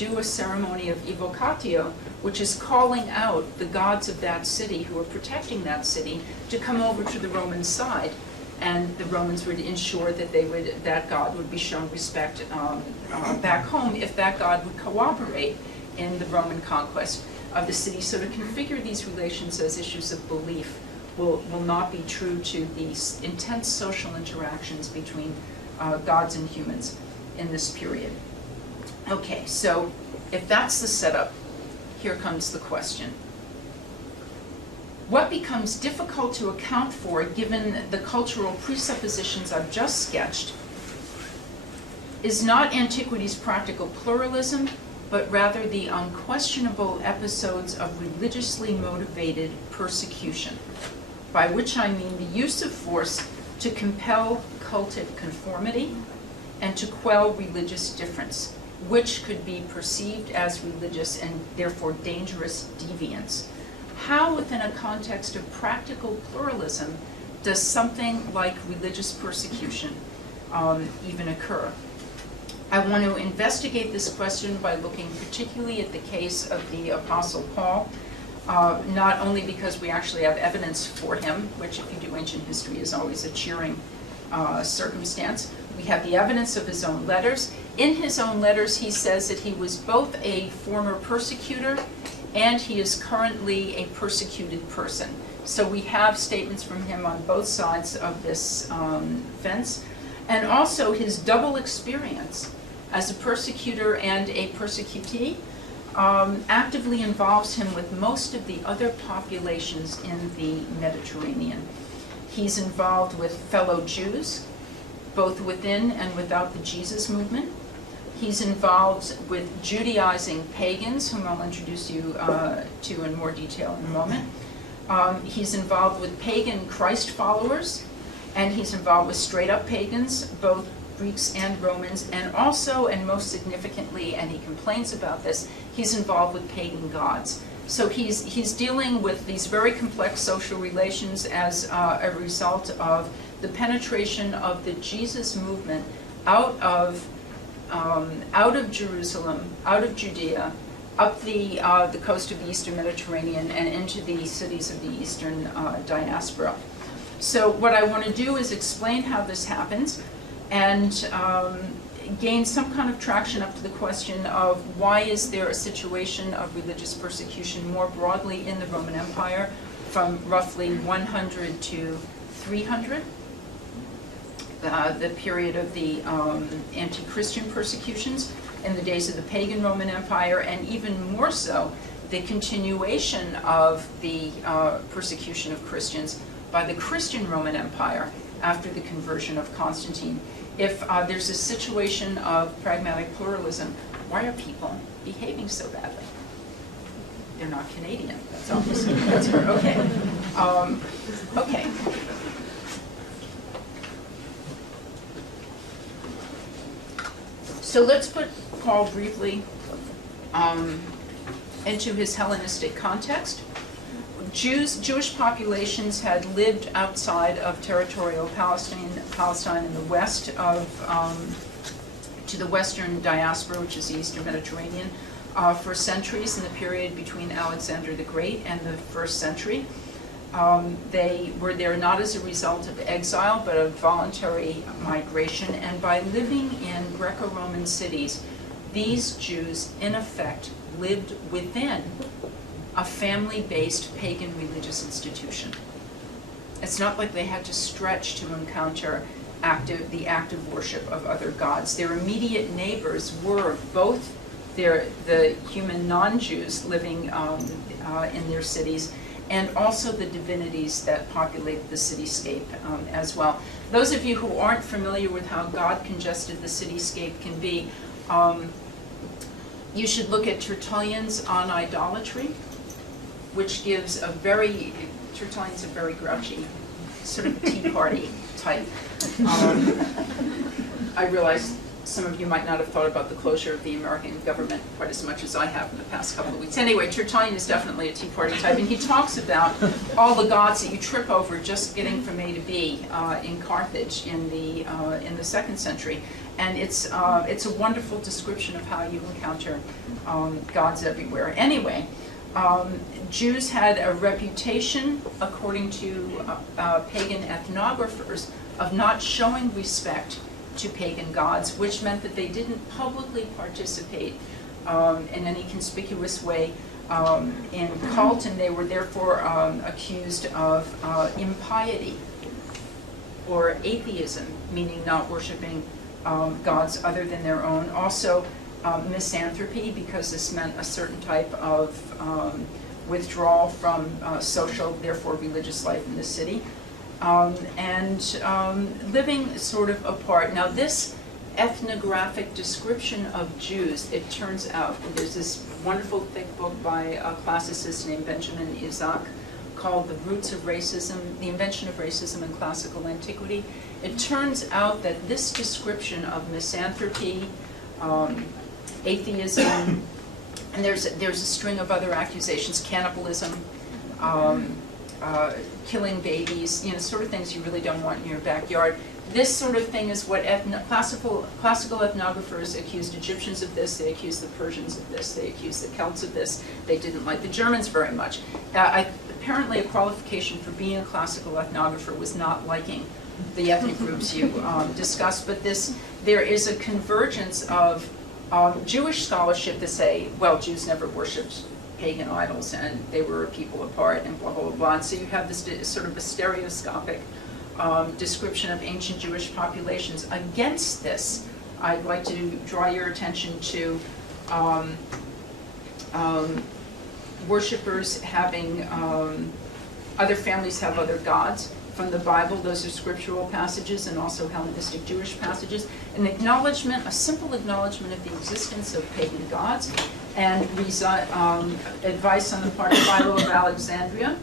do a ceremony of evocatio, which is calling out the gods of that city who are protecting that city to come over to the Roman side. And the Romans would ensure that that god would be shown respect back home if that god would cooperate in the Roman conquest of the city. So to configure these relations as issues of belief will not be true to these intense social interactions between gods and humans in this period. Okay, so if that's the setup, here comes the question. What becomes difficult to account for, given the cultural presuppositions I've just sketched, is not Antiquity's practical pluralism, but rather the unquestionable episodes of religiously motivated persecution, by which I mean the use of force to compel cultic conformity and to quell religious difference, which could be perceived as religious and therefore dangerous deviance. How, within a context of practical pluralism, does something like religious persecution even occur? I want to investigate this question by looking particularly at the case of the Apostle Paul, not only because we actually have evidence for him, which if you do ancient history is always a cheering circumstance. We have the evidence of his own letters. In his own letters, he says that he was both a former persecutor and he is currently a persecuted person. So we have statements from him on both sides of this fence. And also his double experience as a persecutor and a persecutee actively involves him with most of the other populations in the Mediterranean. He's involved with fellow Jews, both within and without the Jesus movement. He's involved with Judaizing pagans, whom I'll introduce you to in more detail in a moment. He's involved with pagan Christ followers, and he's involved with straight-up pagans, both Greeks and Romans, and also, and most significantly, and he complains about this, he's involved with pagan gods. So he's dealing with these very complex social relations as a result of the penetration of the Jesus movement out of Jerusalem, out of Judea, up the coast of the Eastern Mediterranean and into the cities of the Eastern diaspora. So what I want to do is explain how this happens and gain some kind of traction up to the question of why is there a situation of religious persecution more broadly in the Roman Empire from roughly 100 to 300. The period of the anti-Christian persecutions in the days of the pagan Roman Empire, and even more so, the continuation of the persecution of Christians by the Christian Roman Empire after the conversion of Constantine. If there's a situation of pragmatic pluralism, why are people behaving so badly? They're not Canadian, that's obviously the answer. Okay. Okay. So let's put Paul briefly into his Hellenistic context. Jewish populations had lived outside of territorial Palestine in the west to the western diaspora, which is the Eastern Mediterranean, for centuries in the period between Alexander the Great and the 1st century. They were there not as a result of exile, but of voluntary migration, and by living in Greco-Roman cities, these Jews, in effect, lived within a family-based pagan religious institution. It's not like they had to stretch to encounter the active worship of other gods. Their immediate neighbors were both the human non-Jews living in their cities, and also the divinities that populate the cityscape as well. Those of you who aren't familiar with how God-congested the cityscape can be, you should look at Tertullian's On Idolatry, which gives Tertullian's a very grouchy, sort of Tea Party type. I realize some of you might not have thought about the closure of the American government quite as much as I have in the past couple of weeks. Anyway, Tertullian is definitely a Tea Party type, and he talks about all the gods that you trip over just getting from A to B in Carthage in the 2nd century. And it's a wonderful description of how you encounter gods everywhere. Anyway, Jews had a reputation, according to pagan ethnographers, of not showing respect to pagan gods, which meant that they didn't publicly participate in any conspicuous way in cult, and they were therefore accused of impiety or atheism, meaning not worshiping gods other than their own. Also, misanthropy, because this meant a certain type of withdrawal from social, therefore religious life in the city. Living sort of apart. Now this ethnographic description of Jews, it turns out, there's this wonderful thick book by a classicist named Benjamin Isaac called The Roots of Racism, The Invention of Racism in Classical Antiquity. It turns out that this description of misanthropy, atheism, and there's a string of other accusations, cannibalism, killing babies, sort of things you really don't want in your backyard. This sort of thing is what classical ethnographers accused Egyptians of this, they accused the Persians of this, they accused the Celts of this, they didn't like the Germans very much. Apparently a qualification for being a classical ethnographer was not liking the ethnic groups you discussed, but there is a convergence of Jewish scholarship to say, well, Jews never worshipped pagan idols and they were a people apart and blah, blah, blah, blah. And so you have this sort of a stereoscopic description of ancient Jewish populations. Against this, I'd like to draw your attention to worshippers having, other families have other gods. From the Bible, those are scriptural passages and also Hellenistic Jewish passages. An acknowledgement, a simple acknowledgement of the existence of pagan gods, and advice on the part of Philo of Alexandria.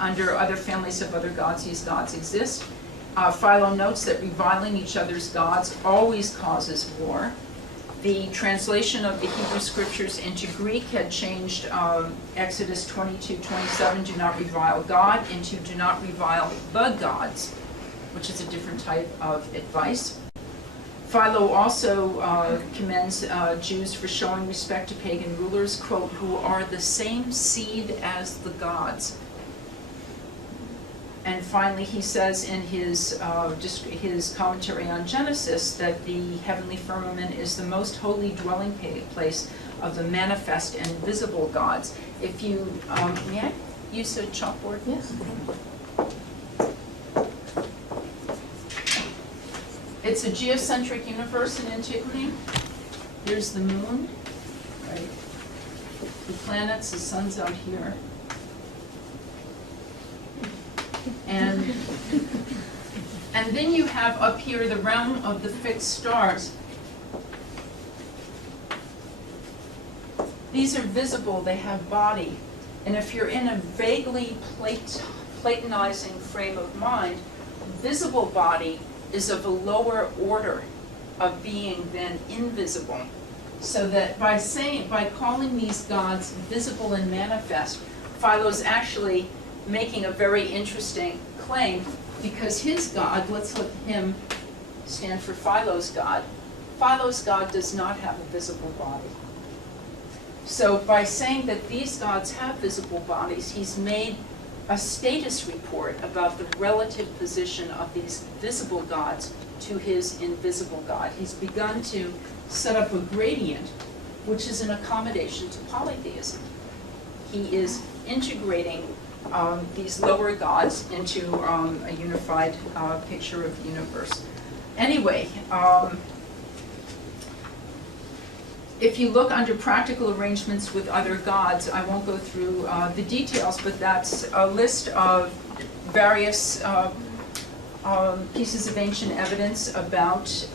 Under other families of other gods, these gods exist. Philo notes that reviling each other's gods always causes war. The translation of the Hebrew scriptures into Greek had changed Exodus 22:27, do not revile God, into do not revile the gods, which is a different type of advice. Philo also commends Jews for showing respect to pagan rulers, quote, who are the same seed as the gods. And finally, he says in his commentary on Genesis that the heavenly firmament is the most holy dwelling place of the manifest and visible gods. If you, may I use a chalkboard? Yes. It's a geocentric universe in antiquity. There's the moon, right? The planets, the sun's out here. And then you have up here the realm of the fixed stars. These are visible, they have body. And if you're in a vaguely Platonizing frame of mind, visible body is of a lower order of being than invisible. So that by calling these gods visible and manifest, Philo's actually making a very interesting claim, because his God, let's let him stand for Philo's God. Philo's God does not have a visible body. So by saying that these gods have visible bodies, he's made a status report about the relative position of these visible gods to his invisible God. He's begun to set up a gradient, which is an accommodation to polytheism. He is integrating these lower gods into a unified picture of the universe. Anyway, if you look under practical arrangements with other gods, I won't go through the details, but that's a list of various pieces of ancient evidence about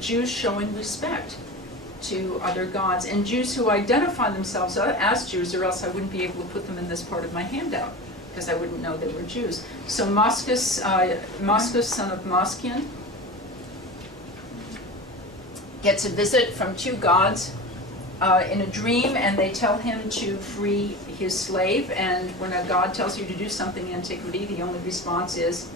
Jews showing respect to other gods, and Jews who identify themselves as Jews, or else I wouldn't be able to put them in this part of my handout, because I wouldn't know they were Jews. So Moschus, son of Moschin, gets a visit from two gods in a dream, and they tell him to free his slave. And when a god tells you to do something in Antiquity, the only response is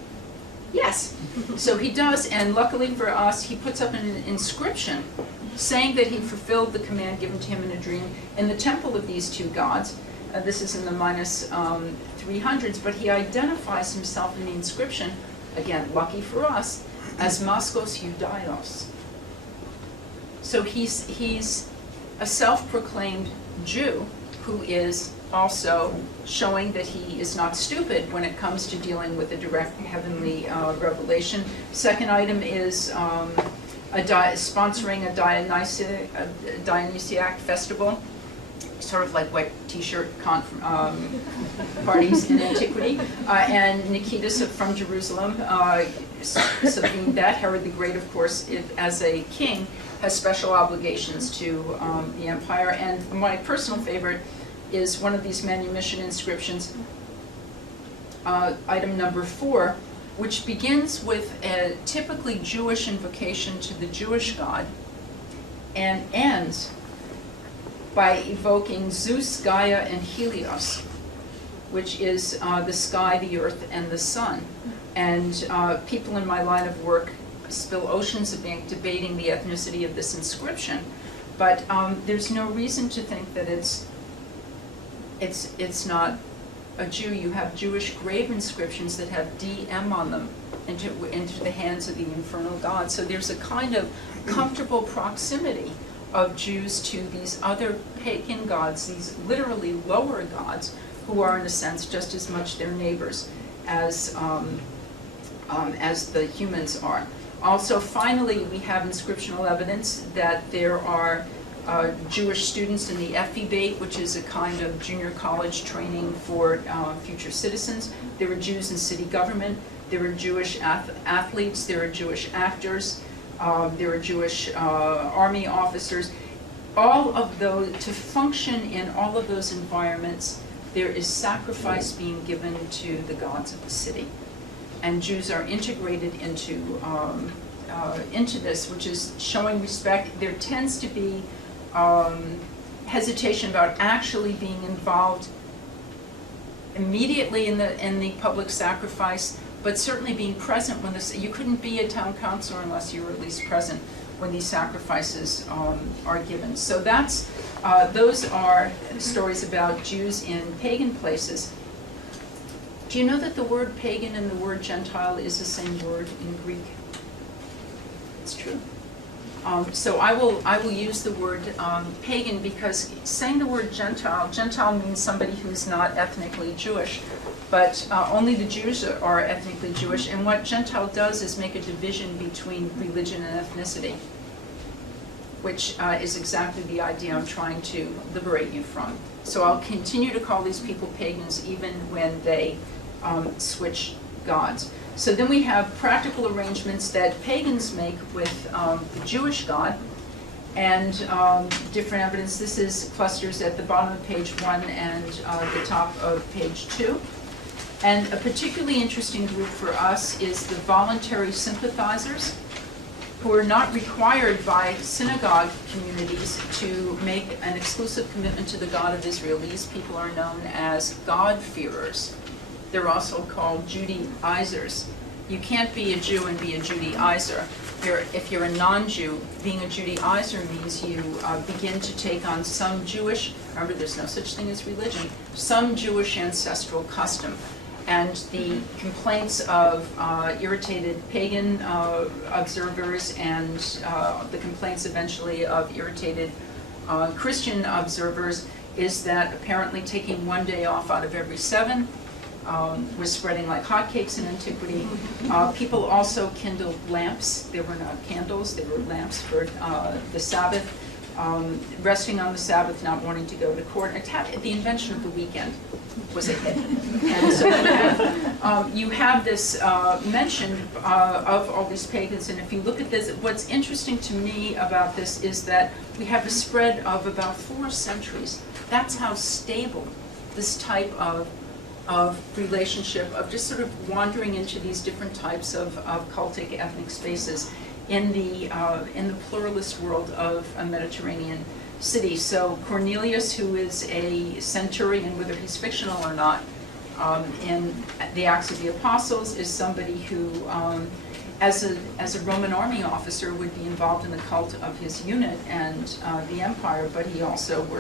yes. So he does, and luckily for us, he puts up an inscription saying that he fulfilled the command given to him in a dream in the temple of these two gods. This is in the minus 300s, but he identifies himself in the inscription, again, lucky for us, as Moskos Judaios. So he's a self-proclaimed Jew who is also showing that he is not stupid when it comes to dealing with a direct heavenly revelation. Second item is sponsoring a Dionysiac festival, sort of like white t-shirt parties in Antiquity. And Nikitas from Jerusalem, subduing that. Herod the Great, of course, as a king, has special obligations to the empire. And my personal favorite is one of these manumission inscriptions, item number 4, which begins with a typically Jewish invocation to the Jewish god and ends by evoking Zeus, Gaia, and Helios, which is the sky, the earth, and the sun. And people in my line of work spill oceans of ink debating the ethnicity of this inscription, but there's no reason to think that it's not a Jew. You have Jewish grave inscriptions that have DM on them into the hands of the infernal god. So there's a kind of comfortable proximity of Jews to these other pagan gods, these literally lower gods, who are in a sense just as much their neighbors as the humans are. Also, finally, we have inscriptional evidence that there are Jewish students in the FEBate, which is a kind of junior college training for future citizens. There are Jews in city government. There are Jewish athletes. There are Jewish actors. There are Jewish army officers. All of those, to function in all of those environments, there is sacrifice being given to the gods of the city. And Jews are integrated into this, which is showing respect. There tends to be hesitation about actually being involved immediately in the public sacrifice, but certainly being present when this. You couldn't be a town councilor unless you were at least present when these sacrifices are given. So those are stories about Jews in pagan places. Do you know that the word pagan and the word Gentile is the same word in Greek? It's true. So I will use the word pagan because saying the word Gentile means somebody who's not ethnically Jewish, but only the Jews are ethnically Jewish, and what Gentile does is make a division between religion and ethnicity, which is exactly the idea I'm trying to liberate you from. So I'll continue to call these people pagans even when they switch gods. So then we have practical arrangements that pagans make with the Jewish God, and different evidence. This is clusters at the bottom of page 1 and the top of page 2. And a particularly interesting group for us is the voluntary sympathizers, who are not required by synagogue communities to make an exclusive commitment to the God of Israel. These people are known as God-fearers. They're also called Judaizers. You can't be a Jew and be a Judaizer. If you're a non-Jew, being a Judaizer means you begin to take on some Jewish, remember there's no such thing as religion, some Jewish ancestral custom. And the complaints of irritated pagan observers and the complaints eventually of irritated Christian observers is that apparently taking one day off out of every 7 was spreading like hotcakes in Antiquity. People also kindled lamps. They were not candles, they were lamps for the Sabbath. Resting on the Sabbath, not wanting to go to court. The invention of the weekend was a hit. And so you have this mention of all these pagans, and if you look at this, what's interesting to me about this is that we have a spread of about 4 centuries. That's how stable this type of relationship, of just sort of wandering into these different types of cultic ethnic spaces, in the pluralist world of a Mediterranean city. So Cornelius, who is a centurion, whether he's fictional or not, in the Acts of the Apostles, is somebody who, as a Roman army officer, would be involved in the cult of his unit and the empire, but he also worked